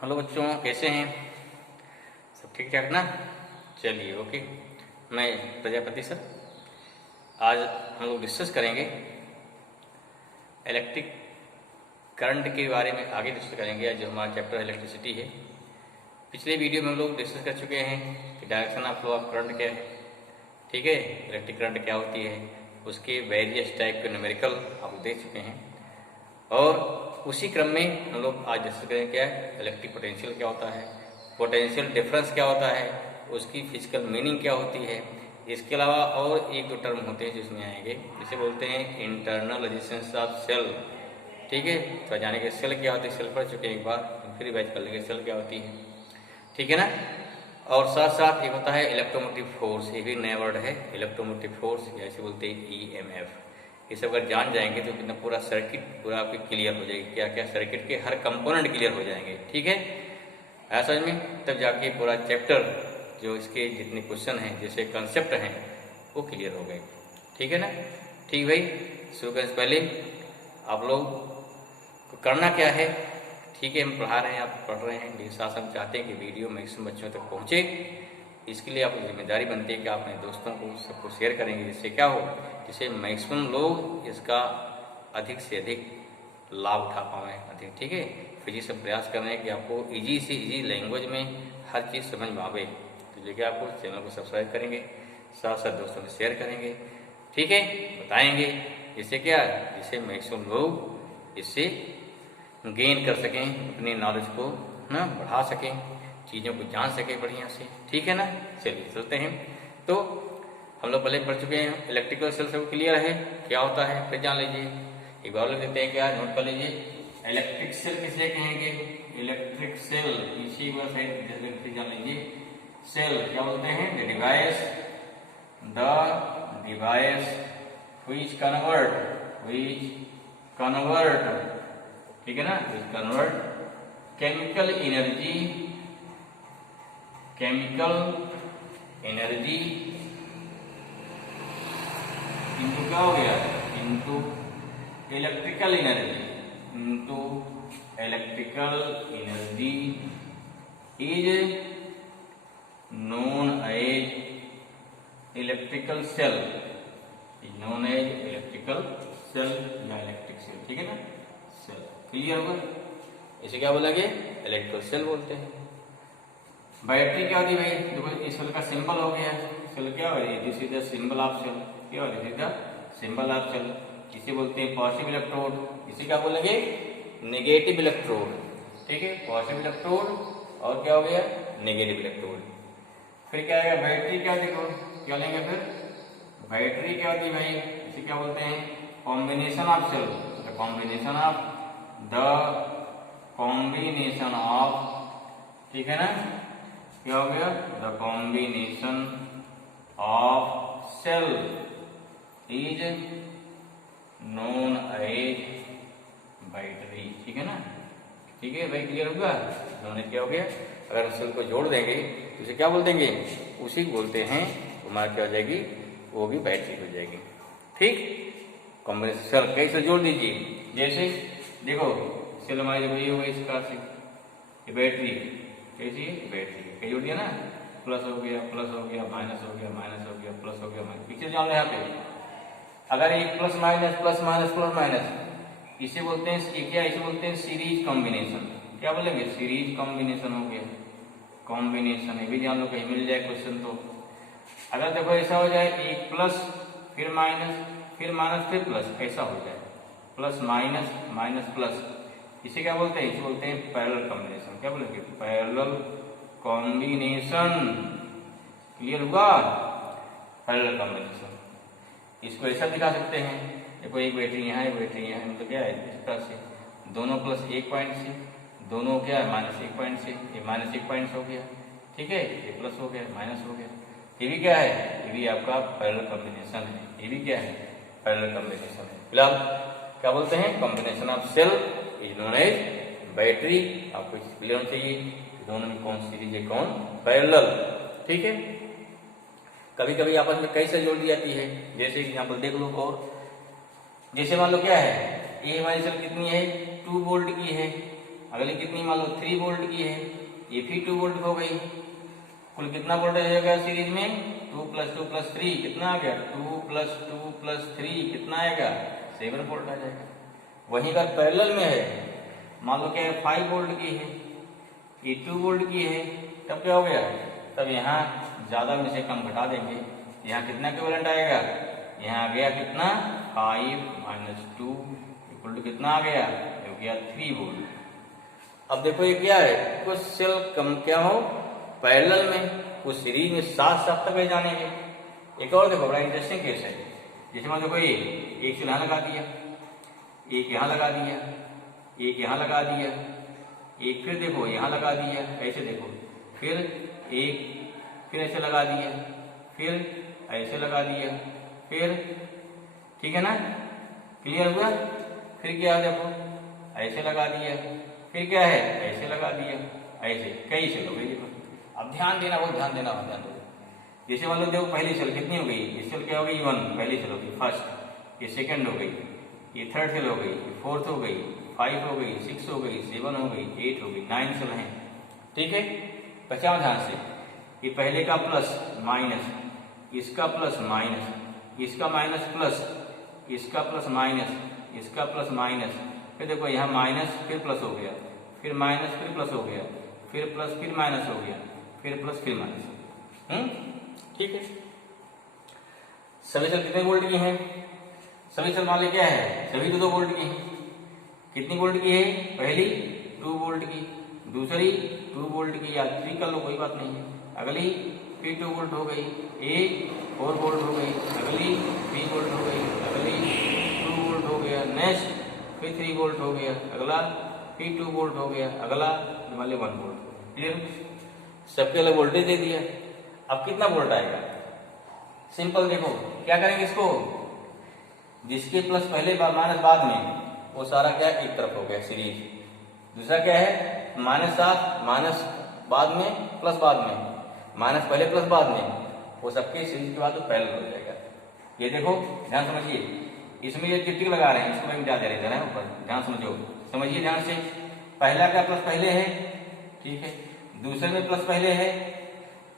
Hello बच्चों, कैसे हैं? सब ठीक ठाक ना? चलिए ओके। मैं प्रजापति सर। आज हम लोग डिस्कस करेंगे इलेक्ट्रिक करंट के बारे में। आगे डिस्कस करेंगे जो हमारा चैप्टर इलेक्ट्रिसिटी है। पिछले वीडियो में हम लोग डिस्कस कर चुके हैं कि direction of flow of current क्या है, ठीक है, इलेक्ट्रिक करंट क्या होती है, उसके वेरियस टाइप के न्यूमेरिकल आप देख चुके हैं। और उसी क्रम में हम लोग आज डिस्कस करेंगे क्या है, इलेक्ट्रिक पोटेंशियल क्या होता है, पोटेंशियल डिफरेंस क्या होता है, उसकी फिजिकल मीनिंग क्या होती है। इसके अलावा और एक दो टर्म होते हैं जिसमें आएंगे, जिसे बोलते हैं इंटरनल रेजिस्टेंस ऑफ सेल, ठीक है। तो जाने के सेल क्या होती है, सेल पढ़ चुके हैं एक बार, फिर रिवाइज कर लेंगे सेल क्या होती है, ठीक है ना। और साथ साथ एक होता है इलेक्ट्रोमोटिव फोर्स, ये भी नया वर्ड है, इलेक्ट्रोमोटिव फोर्स, जैसे बोलते हैं EMF। ये सब अगर जान जाएंगे तो कितना पूरा सर्किट पूरा आपकी क्लियर हो जाएगी, क्या क्या सर्किट के हर कंपोनेंट क्लियर हो जाएंगे, ठीक है। आया समझ में? तब जाके पूरा चैप्टर जो इसके जितने क्वेश्चन हैं, जैसे कंसेप्ट हैं, वो क्लियर हो गए, ठीक है ना। ठीक भाई, शुरू करने से पहले आप लोग को करना क्या है, ठीक है, हम पढ़ा रहे हैं, आप पढ़ रहे हैं, लेकिन साथ हम चाहते हैं कि वीडियो मैक्सिमम बच्चों तक पहुँचे। इसके लिए आपकी जिम्मेदारी बनती है कि आप अपने दोस्तों को सबको शेयर करेंगे, जिससे क्या हो, जिससे मैक्सिमम लोग इसका अधिक से अधिक लाभ उठा पाएँ अधिक, ठीक है। फिर ये सब प्रयास कर रहे हैं कि आपको इजी से इजी लैंग्वेज में हर चीज़ समझ में आवे। तो लेके आपको चैनल को सब्सक्राइब करेंगे, साथ साथ दोस्तों में शेयर करेंगे, ठीक है, बताएंगे, जिससे क्या, जिससे मैक्सिमम लोग इससे गेन कर सकें, अपनी नॉलेज को ना बढ़ा सकें, चीज़ों को जान सकें बढ़िया से, ठीक है ना। चलिए चलते हैं। तो हम लोग पहले पढ़ चुके हैं, इलेक्ट्रिकल सेल सब क्लियर है क्या होता है, फिर जान लीजिए एक बार लिख देते हैं, क्या नोट कर लीजिए। इलेक्ट्रिक सेल किसे कहेंगे, इलेक्ट्रिक सेल, इसी बार फिर जान लीजिए सेल क्या बोलते हैं, द डिवाइस व्हिच कन्वर्ट, ठीक है ना, कन्वर्ट केमिकल एनर्जी इनटू क्या हो गया, into electrical energy is known as electrical cell, या इलेक्ट्रिक सेल, ठीक है ना, सेल क्लियर होगा। इसे क्या बोलेंगे, इलेक्ट्रिकल सेल बोलते हैं। बैटरी क्या होती है भाई, देखो इस सेल का सिंबल हो गया, सेल क्या हो, this is the symbol of cell, क्या हो, this is the symbol of cell. इसे बोलते हैं पॉजिटिव इलेक्ट्रोड, इसे क्या बोलेंगे, नेगेटिव इलेक्ट्रोड, ठीक है, पॉजिटिव इलेक्ट्रोड और क्या हो गया, नेगेटिव इलेक्ट्रोड। फिर क्या आएगा, बैटरी क्या, देखो क्या लेंगे, फिर बैटरी क्या होती है भाई, इसे क्या बोलते हैं, combination of cell, combination of, ठीक है ना, क्या हो गया, the combination of cell is known as battery, ठीक है ना, ठीक है भाई, क्लियर होगा। नोन एज क्या हो गया, अगर सेल को जोड़ देंगे तो उसे क्या बोल देंगे, उसी को बोलते हैं, हमारा क्या हो जाएगी, वो भी बैटरी हो जाएगी, ठीक। कॉम्बिनेशन सेल कैसे जोड़ दीजिए, जैसे देखो सेल हमारी जब ये हो गई इसका से, ये बैटरी कैसी है, बैटरी कहीं जोड़ दिया ना, प्लस हो गया, माइनस हो गया, प्लस हो गया, माइनस, पिक्चर जान लो यहाँ पे। अगर एक प्लस माइनस इसे बोलते हैं क्या, इसे बोलते हैं सीरीज कॉम्बिनेशन, क्या बोलेंगे, सीरीज कॉम्बिनेशन हो गया, कॉम्बिनेशन, ये भी जान लो, कहीं मिल जाए क्वेश्चन तो। अगर देखो ऐसा हो जाए, एक प्लस फिर माइनस फिर प्लस, ऐसा हो जाए, प्लस माइनस प्लस, इसे क्या बोलते हैं, इसे बोलते हैं पैरेलल कॉम्बिनेशन, क्या बोलेंगे, पैरेलल कॉम्बिनेशन, क्लियर हुआ, पैरेलल कॉम्बिनेशन। इसको ऐसा दिखा सकते हैं, देखो एक बैटरी यहाँ, एक बैटरी यहाँ, मतलब क्या है, इस तरह से दोनों प्लस एक पॉइंट से, दोनों क्या है माइनस एक पॉइंट से, ये माइनस एक पॉइंट हो गया, ठीक है, ये प्लस हो गया, माइनस हो गया, ये भी क्या है, ये भी आपका पैरेलल कॉम्बिनेशन है, ये भी क्या है, पैरेलल कॉम्बिनेशन है। फिलहाल क्या बोलते हैं, combination of cell is known as battery. आपको क्लियर होना चाहिए दोनों में कौन सीरीज है कौन पैरेलल, ठीक है। कभी कभी आपस में कैसे जोड़ दी जाती है, जैसे एग्जाम्पल देख लो, और जैसे मान लो क्या है, ये हमारी सेल कितनी है, 2 वोल्ट की है, अगली कितनी मान लो 3 वोल्ट की है, ये भी 2 वोल्ट हो गई। कुल कितना वोल्टेज आ जाएगा सीरीज में? 2 + 2 + 3 कितना आ गया? 2 + 2 + 3 कितना आएगा? 7 वोल्ट आ जाएगा। वहीं अगर पैरेलल में है, मान लो क्या है 5 वोल्ट की है, ये 2 वोल्ट की है, तब क्या हो गया? तब यहाँ ज्यादा में से कम घटा देंगे, यहाँ कितना इक्विवेलेंट आएगा? यहाँ आ गया कितना? 5 - 2 = कितना आ गया? हो गया 3 वोल्ट। अब देखो ये क्या है, कुछ सेल कम क्या हो पैरेलल में, कुछ सीरीज में साथ साथ तक जानेंगे। एक और देखो बड़ा इंटरेस्टिंग केस है, जैसे मान देखो ये एक सेल यहाँ लगा दिया, एक यहाँ लगा दिया, एक यहाँ लगा दिया, एक फिर देखो यहाँ लगा दिया, ऐसे देखो, फिर एक फिर ऐसे लगा दिया, फिर ऐसे लगा दिया, फिर ठीक है ना, क्लियर हुआ? फिर क्या देखो ऐसे लगा दिया, फिर क्या है ऐसे लगा दिया, ऐसे कई सेल हो गई। देखो अब ध्यान देना, बहुत ध्यान देना, ध्यान देना। जैसे मान लो देखो पहली सेल कितनी हो गई? ये सेल क्या हो गई? 1 पहली सेल हो गई, फर्स्ट। ये सेकंड हो गई, ये थर्ड सेल हो गई, ये फोर्थ हो गई, 5 हो गई, 6 हो गई, 7 हो गई, 8 हो गई, 9 सेल हैं। ठीक है, बचाओ ध्यान से। ये पहले का प्लस माइनस, इसका प्लस माइनस, इसका माइनस प्लस, इसका प्लस माइनस, इसका प्लस माइनस, फिर देखो यहाँ माइनस फिर प्लस हो गया, फिर माइनस फिर प्लस हो गया, फिर प्लस फिर माइनस हो गया, फिर प्लस फिर माइनस। ठीक है, सभी सेल कितने वोल्ट की हैं? सभी सेल मान ली क्या है? सभी 2 वोल्ट की हैं। कितनी वोल्ट की है? पहली 2 वोल्ट की, दूसरी 2 वोल्ट की, या 3 कर लो कोई बात नहीं है। अगली फिर 2 वोल्ट हो गई, एक 4 वोल्ट हो गई, अगली 3 वोल्ट हो गई, अगली 2 वोल्ट हो गया, नेक्स्ट फिर 3 वोल्ट हो गया, अगला फिर 2 वोल्ट हो गया, अगला मान लो 1 वोल्ट। क्लियर? सबके अलग वोल्टेज दे दिया। अब कितना वोल्ट आएगा? सिंपल देखो क्या करेंगे इसको, जिसके प्लस पहले माइनस बाद में, वो सारा क्या एक तरफ हो गया सीरीज। दूसरा क्या है? -7 माइनस बाद में प्लस बाद में, माइनस पहले प्लस बाद में, वो सबके सीरीज के बाद तो पैरेलल हो जाएगा। ये देखो ध्यान समझिए, इसमें ये टिक लगा रहे हैं, इसको मैं मिटा दे रहे हैं ऊपर, ध्यान समझो, समझिए ध्यान से। पहला का प्लस पहले है, ठीक है, दूसरे में प्लस पहले है,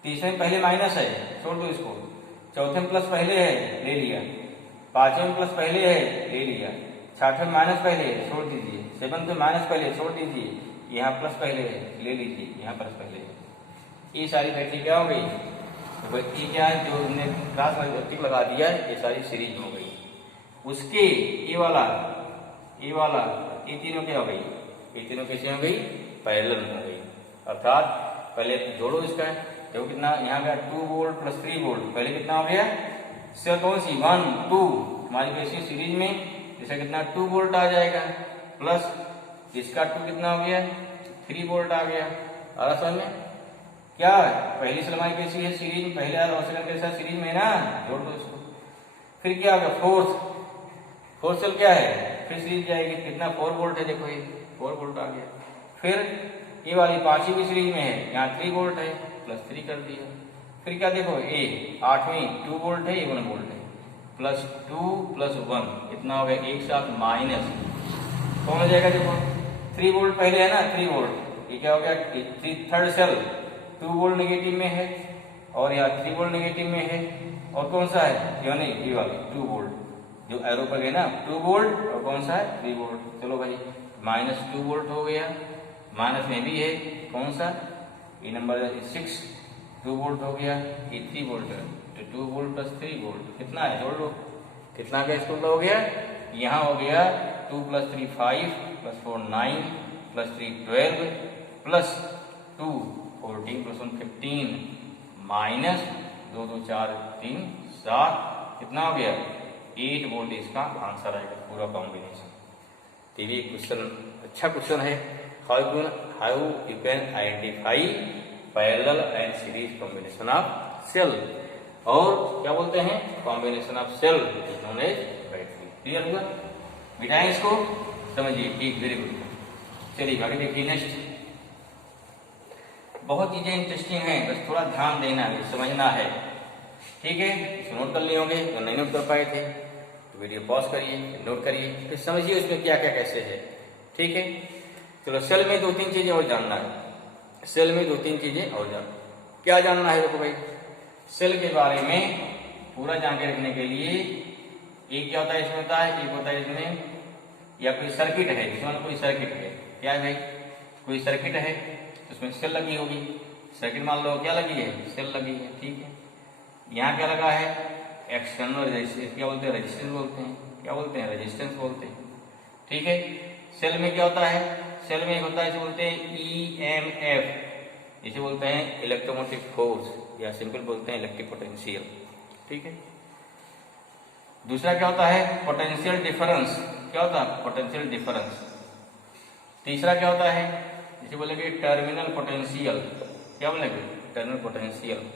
तीसरे में पहले माइनस है, छोड़ दो इसको, चौथे में प्लस पहले है, ले लिया, पांचवें में प्लस पहले है, ले लिया, छठवें में माइनस पहले है, छोड़ दीजिए, सेवंथ में माइनस पहले छोड़ दीजिए, यहाँ प्लस पहले है, ले लीजिए, यहाँ प्लस पहले है। ये सारी बैटरी क्या हो गई? तो बैटरी क्या है जो हमने क्लास में टिक लगा दिया, ये सारी सीरीज हो गई। उसके ये वाला, ये तीनों क्या हो गई? ये तीनों कैसे हो गई? पैरेलल हो गई। अर्थात पहले जोड़ो इसका, देखो कितना यहाँ गया 2 वोल्ट + 3 वोल्ट, पहले कितना हो गया? सेल कौन सी? 1 2 हमारी कैसी सीरीज में, जैसे कितना 2 वोल्ट आ जाएगा, प्लस इसका 2 कितना हो गया? 3 वोल्ट आ गया। और समझ में क्या है? पहली सेल हमारी कैसी है सीरीज में, पहले और सेकंड कैसा सीरीज में है ना, जोड़ दो इसको। फिर क्या होगा? फोर्थ सेल क्या है? फिर सीरीज जाएगी, कितना 4 वोल्ट है, देखो ये 4 वोल्ट आ गया। फिर ये वाली पांचवी की सीरीज में है, यहाँ 3 वोल्ट है, +3 कर दिया। फिर क्या देखो, ये 8वीं 2 वोल्ट है, ये 1 वोल्ट है, +2 + 1 कितना हो गया? एक साथ माइनस कौन हो जाएगा? देखो 3 वोल्ट पहले है ना, 3 वोल्ट, ये क्या हो गया? थर्ड सेल 2 वोल्ट नेगेटिव में है, और यहाँ 3 वोल्ट नेगेटिव में है, और कौन सा है? ये वाली 2 वोल्ट जो एरो पर गए ना, 2 वोल्ट, और कौन सा है? 3 वोल्ट। चलो भाई -2 वोल्ट हो गया, माइनस में भी है, कौन सा? ये नंबर 6 2 वोल्ट हो गया, ये 3 वोल्ट है, तो 2 वोल्ट + 3 वोल्ट कितना है? जोड़ लो, कितना का स्कूल हो गया? यहाँ हो गया 2 + 3 5 + 4 9 + 3 12 + 2 14 + 1 15 माइनस 2 2 4 3 7 कितना हो गया? 8 वोल्ट इसका आंसर आएगा, पूरा कॉम्बिनेशन। तो ये क्वेश्चन अच्छा क्वेश्चन है। How you can identify parallel and series combination of cell, और क्या बोलते हैं? Combination of cell is known as battery. Clear हुआ? बिठाएं इसको, समझिए, ठीक, वेरी गुड। चलिए आगे देखिए नेक्स्ट। बहुत चीजें इंटरेस्टिंग हैं, बस थोड़ा ध्यान देना है, समझना है, ठीक है? इसको नोट कर लिए होंगे, तो नहीं नोट कर पाए थे तो वीडियो पॉज करिए, नोट करिए, फिर समझिए उसमें क्या क्या कैसे है, ठीक है? चलो सेल में 2-3 चीजें और जानना है। सेल में 2-3 चीजें और जानना, क्या जानना है देखो भाई, सेल के बारे में पूरा जानकारी रखने के लिए एक क्या होता है इसमें होता है, एक होता है इसमें या कोई सर्किट है, इसमें कोई सर्किट है, क्या है भाई, कोई सर्किट है तो उसमें सेल लगी होगी। सर्किट मान लो क्या लगी है, सेल लगी है, ठीक है। यहाँ क्या लगा है, एक्सटर्नल रेजिस्टेंस, क्या बोलते हैं, रेजिस्टेंस बोलते हैं, क्या बोलते हैं, रेजिस्टेंस बोलते हैं, ठीक है। सेल में क्या होता है, सेल में एक होता है इसे बोलते हैं EMF, इसे बोलते हैं इलेक्ट्रोमोटिव फोर्स, या सिंपल बोलते हैं इलेक्ट्रिक पोटेंशियल, ठीक है। दूसरा क्या होता है, पोटेंशियल डिफरेंस, क्या होता है, पोटेंशियल डिफरेंस। तीसरा क्या होता है, इसे बोलेंगे टर्मिनल पोटेंशियल, क्या बोलेंगे, टर्मिनल पोटेंशियल।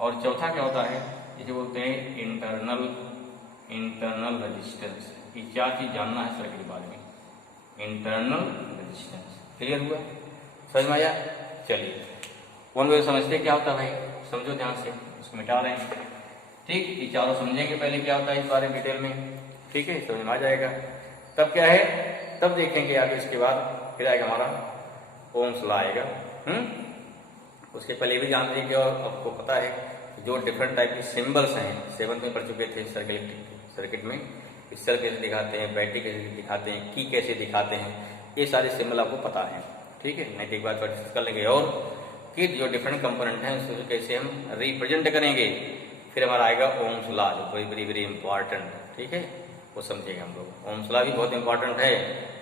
और चौथा क्या होता है, इसे बोलते हैं इंटरनल रेजिस्टेंस। ये 4 चीज जानना है सर्किट के बारे में, इंटरनल रेजिस्टेंस। क्लियर हुआ, समझ में आया? चलिए वन वे समझते क्या होता है भाई, समझो ध्यान से, उसको मिटा रहे हैं, ठीक। ये चारों समझेंगे पहले क्या होता है इस बारे में डिटेल में, ठीक है, समझ में आ जाएगा। तब क्या है, तब देखेंगे आगे, इसके बाद फिर आएगा हमारा ओम्स लॉ आएगा। उसके पहले भी जान लीजिए, और आपको पता है जो डिफरेंट टाइप के सिंबल्स हैं, 7th में पढ़ चुके थे सर्किट में, पिक्चर कैसे दिखाते हैं, बैटरी कैसे दिखाते हैं, की कैसे दिखाते हैं, ये सारे सिंबल आपको पता है, ठीक है। नहीं तो एक बार डिस्कस कर लेंगे, और कि जो डिफरेंट कंपोनेंट हैं उसको कैसे हम रिप्रेजेंट करेंगे। फिर हमारा आएगा ओम्स लॉ, जो वेरी वेरी वेरी इंपॉर्टेंट, ठीक है, वो समझेंगे हम लोग। ओम्स लॉ भी बहुत इंपॉर्टेंट है,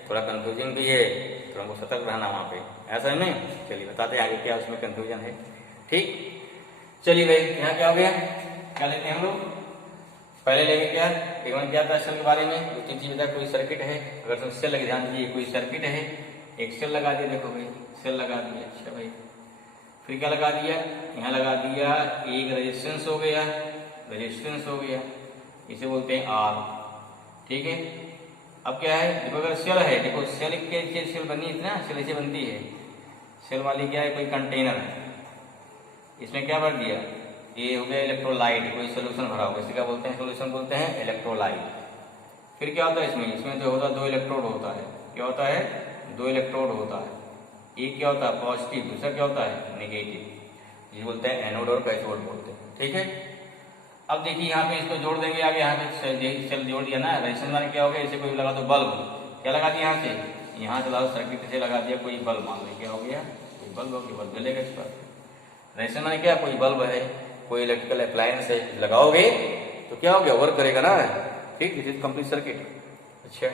थोड़ा कंफ्यूजिंग भी है, तो हमको सतर्क रहना वहाँ पे, ऐसा नहीं। चलिए बताते हैं आगे क्या उसमें कंफ्यूजन है, ठीक। चलिए भाई यहाँ क्या हो गया, क्या लेते हैं हम लोग, पहले लेंगे क्या, टेबल क्या था सेल के बारे में, 2-3 चीज बता। कोई सर्किट है, अगर तुम सेल लगे, ध्यान दीजिए, कोई सर्किट है, एक सेल लगा दिया, देखो भाई सेल लगा दिया, अच्छा भाई, फिर क्या लगा दिया, यहाँ लगा दिया एक रेजिस्टेंस हो गया, रेजिस्टेंस हो गया, इसे बोलते हैं R, ठीक है। अब क्या है, देखो अगर सेल है, देखो सेल के सेल बनी है ना, सेल ऐसे बनती है, सेल वाली क्या है, कोई कंटेनर है, इसमें क्या भर दिया, ये हो गया इलेक्ट्रोलाइट, कोई सोल्यूशन भरा होगा, इसे क्या बोलते हैं, सोल्यूशन बोलते हैं इलेक्ट्रोलाइट। फिर क्या होता है इसमें, इसमें जो होता है 2 इलेक्ट्रोड होता है, क्या होता है, 2 इलेक्ट्रोड होता है, एक क्या होता है पॉजिटिव, दूसरा क्या होता है नेगेटिव, ये बोलते हैं एनोड और कैथोड बोलते हैं, ठीक है। अब देखिए यहाँ पे इसको जोड़ देंगे आगे, यहाँ पे सेल जोड़ दिया ना, रेजिस्टेंस माने क्या हो गया, इसे कोई लगा दो बल्ब, क्या लगा दिया यहाँ से लाओ सर्किट से लगा दिया कोई बल्ब, मान लो क्या हो गया, कोई बल्ब हो गया, बल्ब जलेगा इस पर। रेजिस्टेंस माने क्या, कोई बल्ब है, कोई इलेक्ट्रिकल अप्लायंस है, लगाओगे तो क्या हो गया, वर्क करेगा ना, ठीक, दिस इज कंप्लीट सर्किट। अच्छा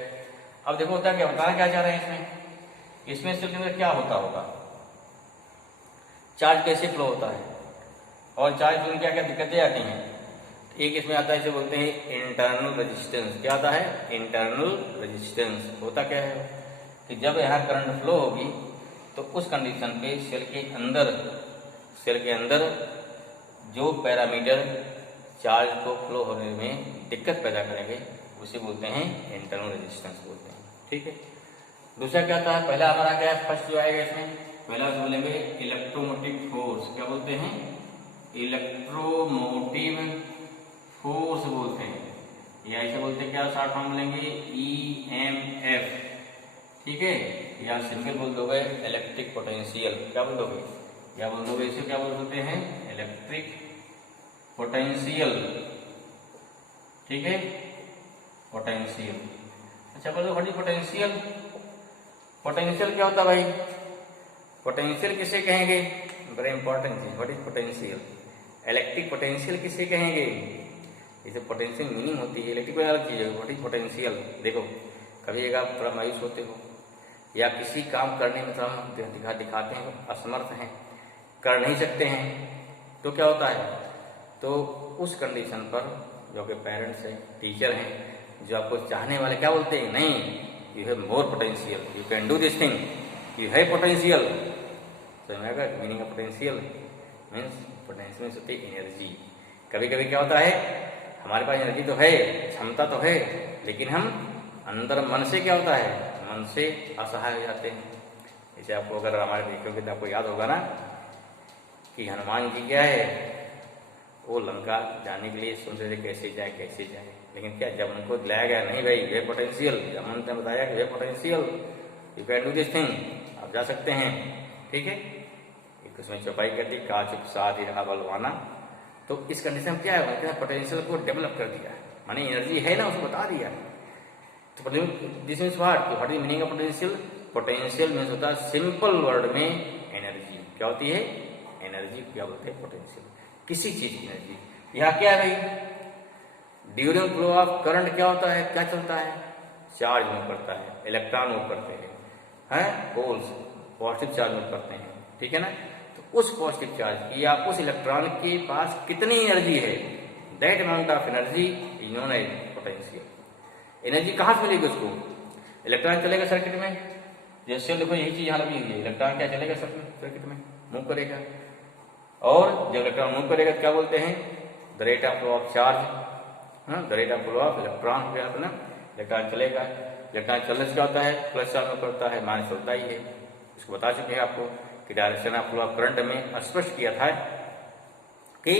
अब देखो होता क्या, बताना क्या चाह रहे हैं इसमें सेल के अंदर क्या होता होगा, चार्ज कैसे फ्लो होता है, और चार्ज फ्लो में क्या क्या दिक्कतें आती हैं। एक इसमें आता है, इसे बोलते हैं इंटरनल रेजिस्टेंस, क्या आता है, इंटरनल रेजिस्टेंस। होता क्या है कि जब यहाँ करंट फ्लो होगी तो उस कंडीशन पे सेल के अंदर जो पैरामीटर चार्ज को फ्लो होने में दिक्कत पैदा करेंगे उसे बोलते हैं इंटरनल रेजिस्टेंस बोलते हैं, ठीक है। दूसरा क्या आता है, पहला हमारा क्या है, फर्स्ट जो आएगा इसमें, पहला बोलेंगे इलेक्ट्रोमोटिव फोर्स, क्या बोलते हैं, इलेक्ट्रोमोटिव फोर्स बोलते हैं, या इसे बोलते हैं क्या, शॉर्ट फॉर्म बोलेंगे EMF, ठीक है, या सिंपल बोल दोगे इलेक्ट्रिक पोटेंशियल, क्या बोल दोगे, क्या बोल दोगे, इसे क्या बोलते हैं, इलेक्ट्रिक पोटेंशियल, ठीक है, पोटेंशियल। अच्छा बोलो व्हाट इज पोटेंशियल, पोटेंशियल क्या होता है भाई, पोटेंशियल किसे कहेंगे, बड़ा इंपॉर्टेंट चीज, what is potential, electric potential किसे कहेंगे, इसे पोटेंशियल मीनिंग होती है, इलेक्ट्रिक अलग चीज है, व्हाट इज पोटेंशियल। देखो कभी एक आप थोड़ा मायूस होते हो, या किसी काम करने में थोड़ा दिखाते हैं असमर्थ हैं, कर नहीं सकते हैं, तो क्या होता है, तो उस कंडीशन पर जो आपके पेरेंट्स हैं, टीचर हैं, जो आपको चाहने वाले क्या बोलते हैं, नहीं you have more potential, you can do this thing, you have potential. तो meaning of potential means, potential होती है एनर्जी। कभी कभी क्या होता है, हमारे पास एनर्जी तो है, क्षमता तो है, लेकिन हम अंदर मन से क्या होता है, मन से असहाय हो जाते हैं। जैसे आपको अगर हमारे देखोगे तो आपको याद होगा ना कि हनुमान जी क्या है, वो लंका जाने के लिए सोच रहे थे कैसे जाए, लेकिन क्या जब उनको दिलाया गया नहीं भाई वे पोटेंशियल, जब हमने बताया कि वे potential, you can do this thing, आप जा सकते हैं, ठीक है। एक उसमें चौपाई कर दी, का चुप साथ ही रहा बलवाना। तो इस कंडीशन में क्या है, पोटेंशियल को डेवलप कर दिया, माने एनर्जी है ना उसको बता दिया। तो this means what is meaning of potential? Potential means होता है सिंपल वर्ड में एनर्जी। क्या होती है? एनर्जी क्या बोलते हैं? पोटेंशियल, किसी चीज की एनर्जी। यहाँ क्या है भाई, ड्यूरिंग फ्लो ऑफ करंट क्या होता है, क्या चलता है? चार्ज मूव करता है, इलेक्ट्रॉन मूव करते हैं, होल्स पॉजिटिव चार्ज मूव करते हैं, ठीक है ना। तो उस पॉजिटिव चार्ज की या उस इलेक्ट्रॉन के पास कितनी एनर्जी है, that amount of energy is known as potential. Energy कहाँ से मिलेगी उसको? इलेक्ट्रॉन चलेगा सर्किट में, जैसे देखो यही चीज यहाँ लगी हुई है, इलेक्ट्रॉन क्या चलेगा सर्किट में, मूव करेगा। और जब इलेक्ट्रॉन मूव करेगा तो क्या बोलते हैं? The rate of flow of charge, the rate of flow of electron हो गया ना। इलेक्ट्रॉन चलेगा, इलेक्ट्रॉन चलने से क्या होता है? प्लस चार्ज में करता है, माइनस चलता ही है। इसको बता चुके हैं आपको कि direction of flow of current में स्पष्ट किया था कि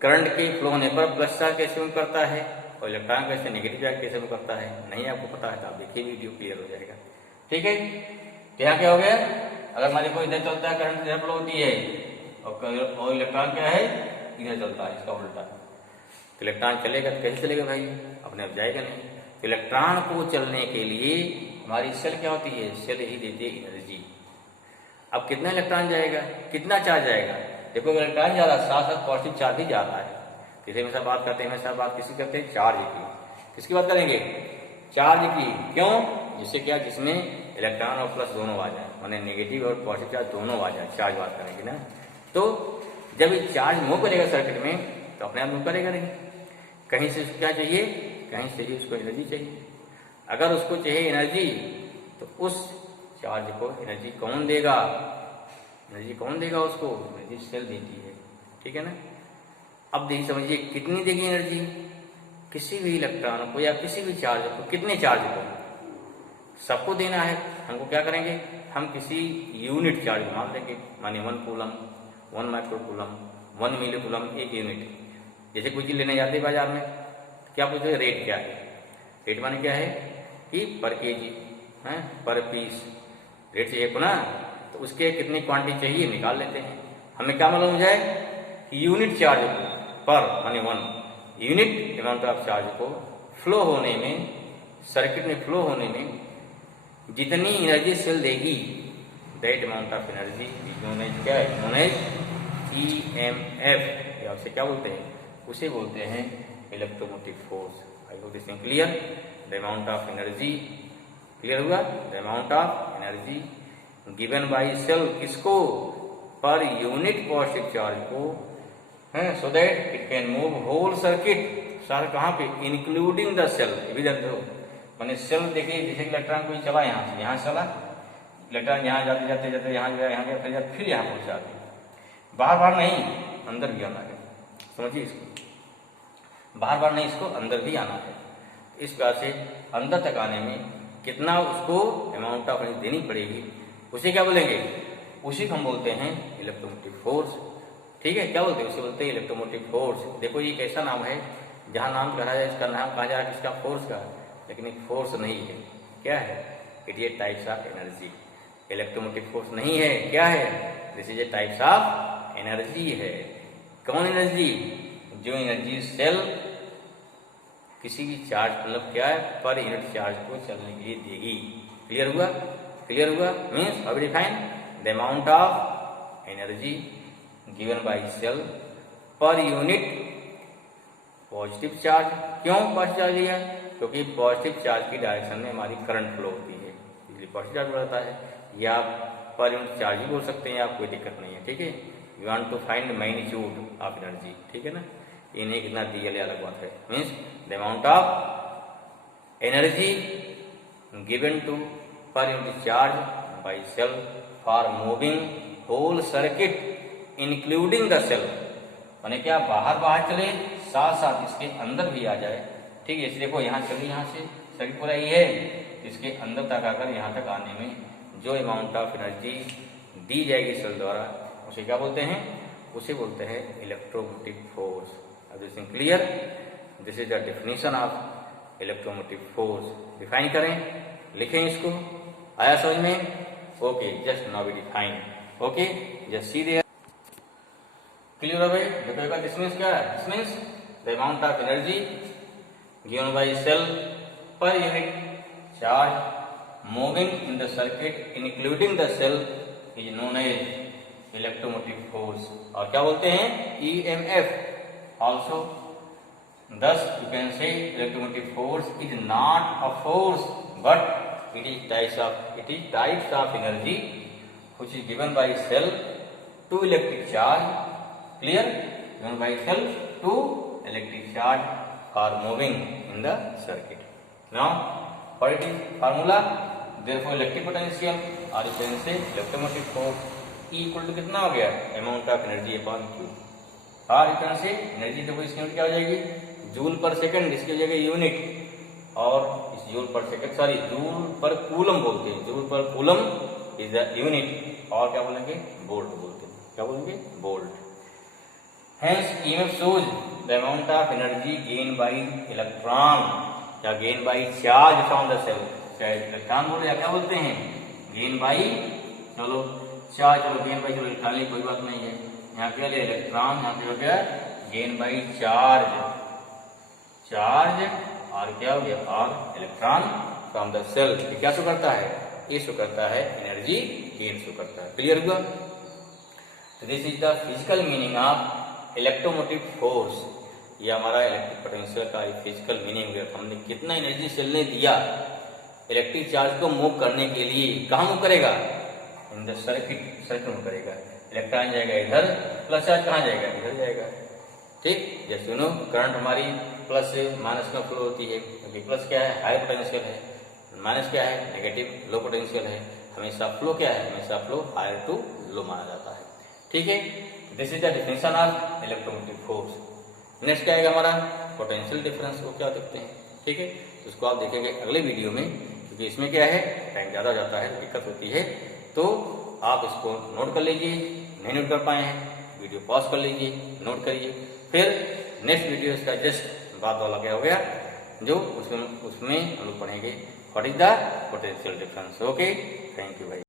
करंट के फ्लो होने पर प्लस चार्ज कैसे मूव करता है और इलेक्ट्रॉन कैसे नेगेटिव चार्ज कैसे मूव करता है। नहीं आपको पता है तो आप देखिए, वीडियो क्लियर हो जाएगा, ठीक है। तो यहाँ क्या हो गया, अगर मान लीजिए इधर चलता है, करंट इधर फ्लो होती है और इलेक्ट्रॉन क्या है, इधर चलता है, इसका उल्टा। तो इलेक्ट्रॉन चलेगा तो कैसे चलेगा भाई, अपने आप जाएगा नहीं। तो इलेक्ट्रॉन को चलने के लिए हमारी सेल क्या होती है, सेल ही देती है एनर्जी। अब कितना इलेक्ट्रॉन जाएगा, कितना चार्ज जाएगा? देखो इलेक्ट्रॉन जा रहा है, साथ साथ पॉजिटिव चार्ज भी जा रहा है। किसी हमेशा बात करते हैं, हमेशा बात किसी करते हैं, चार्ज की। किसकी बात करेंगे? चार्ज की। क्यों? जिससे क्या, जिसमें इलेक्ट्रॉन और प्लस दोनों आ जाए, माने नेगेटिव और पॉजिटिव चार्ज दोनों आ जाए, चार्ज बात करेंगे ना। तो जब ये चार्ज मूव करेगा सर्किट में तो अपने आप मूव करेगा नहीं, कहीं से क्या चाहिए, कहीं से ही उसको एनर्जी चाहिए। अगर उसको चाहिए एनर्जी तो उस चार्ज को एनर्जी कौन देगा? एनर्जी कौन देगा उसको? एनर्जी सेल देती है, ठीक है ना। अब देखिए समझिए कितनी देगी एनर्जी, किसी भी इलेक्ट्रॉन को या किसी भी चार्ज को, कितने चार्ज को, सबको देना है। हमको क्या करेंगे, हम किसी यूनिट चार्ज मान लेंगे, माने 1 कूलम, 1 माइक्रो कूलम, 1 मिली कूलम, एक यूनिट। जैसे कोई चीज लेने जाते हैं बाजार में, क्या पूछते, रेट क्या है? रेट माने क्या है कि पर केजी है, पर पीस रेट चाहिए को ना, तो उसके कितनी क्वांटिटी चाहिए निकाल लेते हैं। हमें क्या मालूम हो जाए कि यूनिट चार्ज को, पर माने 1 यूनिट अमाउंट ऑफ चार्ज को फ्लो होने में, सर्किट में फ्लो होने में जितनी एनर्जी सेल देगी, that amount of energy is known as क्या है, नोन एज EMF। या उसे क्या बोलते हैं? उसे बोलते हैं electromotive force. I hope this clear. The amount of energy, clear हुआ? The amount of energy given by cell, किसको? पर यूनिट पॉजिटिव चार्ज को, है, so that it can move whole circuit. Sir कहाँ पे? Including the cell. भी जानते हो, मैंने सेल देखिए, जैसे इलेक्ट्रॉन कोई चला यहाँ से, यहाँ चला इलेक्ट्रॉन, यहाँ जाते जाते जाते यहाँ गया, यहाँ गया, फिर यहाँ पहुंचा दिया। बार बार नहीं, अंदर भी आना है, समझिए इसको, बार बार नहीं, इसको अंदर भी आना है। इस प्रकार से अंदर तक आने में कितना उसको अमाउंट ऑफ एनर्जी देनी पड़ेगी, उसे क्या बोलेंगे? उसी को हम बोलते हैं इलेक्ट्रोमोटिव फोर्स, ठीक है। क्या बोलते हैं? उसे बोलते हैं इलेक्ट्रोमोटिव फोर्स। देखो ये कैसा नाम है, जहां नाम कहा जाए, इसका नाम कहा जाए किसका? फोर्स का, लेकिन एक फोर्स नहीं है। क्या है? It is types of energy. Electromotive force नहीं है, क्या है? This is a types of energy है। कौन एनर्जी? जो एनर्जी सेल किसी भी चार्ज, मतलब क्या है, पर यूनिट चार्ज को चलने के लिए देगी। क्लियर हुआ? क्लियर हुआ means how define the amount of energy given by cell per unit positive charge. क्यों पॉजिटिव चार्ज लिया? क्योंकि पॉजिटिव चार्ज की डायरेक्शन में हमारी करंट फ्लो होती है, इसलिए पॉजिटिव चार्ज बढ़ता है। या आप पर यूनिट चार्ज भी बोल सकते हैं, आप कोई दिक्कत नहीं है, ठीक है। You want to find magnitude of energy, ठीक है ना। इन्हें कितना दिया लिया अलग बात है, means the amount of energy given to per unit charge by cell for moving whole circuit including the cell. माने क्या, बाहर बाहर चले, साथ साथ इसके अंदर भी आ जाए, ठीक है। इसलिए देखो यहाँ चलिए, यहाँ से सर्किट पूरा ये है, इसके अंदर तक आकर यहाँ तक आने में जो अमाउंट ऑफ एनर्जी दी जाएगी सेल द्वारा, उसे क्या बोलते हैं? उसे बोलते हैं electromotive force. This is clear. This is the definition of electromotive force. Define करें, लिखें इसको, आया समझ में? Okay, just now we define. Okay, just see there. Clear है भाई? देखो दिस मीन्स क्या है? This means the amount of energy given by cell per unit charge moving in the circuit including the cell is known as electromotive force. और क्या बोलते हैं? EMF also. Thus, you can say electromotive force is not a force, but it is types of energy which is given by cell to electric charge. Clear? Given by cell to electric charge for moving in the circuit. Now, what it is formula? Therefore, electric potential or you can say electromotive force equal to कितना हो गया? Amount of energy upon Q. और you can say energy देखो इसकी unit क्या हो जाएगी? Joule पर सेकंड, इसकी जगह यूनिट, और इस जूल पर सेकंड जूल पर कूलम बोलते हैं। जूल पर कूलम इज द यूनिट, और क्या बोलेंगे? वोल्ट बोलते हैं। क्या बोलेंगे? Volt. Hence EMF shows the amount of energy gained by electron या gained by charge from the cell। चाहे इलेक्ट्रॉन बोले या क्या बोलते हैं? गेन बाई, चलो चार्ज, चलो गेन बाई, चलो इलेक्ट्रॉन कोई बात नहीं है। यहाँ पे इलेक्ट्रॉन, यहाँ पे हो गया गेन बाई चार्ज, और क्या हो गया? और इलेक्ट्रॉन फ्रॉम द सेल। क्या शो करता है? ये शो करता है एनर्जी गेन शो करता है। क्लियर हुआ? तो this is the physical meaning of electromotive force. ये हमारा इलेक्ट्रिक पोटेंशियल का फिजिकल मीनिंग है। हमने कितना एनर्जी सेल ने दिया इलेक्ट्रिक चार्ज को मूव करने के लिए। कहाँ मूव करेगा? इन द सर्किट मूव करेगा। इलेक्ट्रॉन जाएगा इधर, प्लस चार्ज कहाँ जाएगा? इधर जाएगा। ठीक, जैसे सुनो करंट हमारी प्लस से माइनस में फ्लो होती है, क्योंकि प्लस क्या है? हाई पोटेंशियल है, माइनस क्या है? नेगेटिव लो पोटेंशियल है। हमेशा फ्लो क्या है? हमेशा फ्लो हायर टू लो माना जाता है। ठीक है, this is the definition of electromotive force. Next क्या आएगा हमारा? Potential difference. वो क्या देखते हैं? ठीक है, तो उसको आप देखेंगे अगले वीडियो में, क्योंकि इसमें क्या है? टाइम ज्यादा हो जाता है, दिक्कत होती है। तो आप इसको नोट कर लीजिए, नहीं नोट कर पाए हैं वीडियो पॉज कर लीजिए, नोट करिए, फिर नेक्स्ट वीडियो इसका जस्ट बाद वाला क्या हो गया, जो उसमें हम लोग पढ़ेंगे what is the potential difference. Okay, thank you भाई।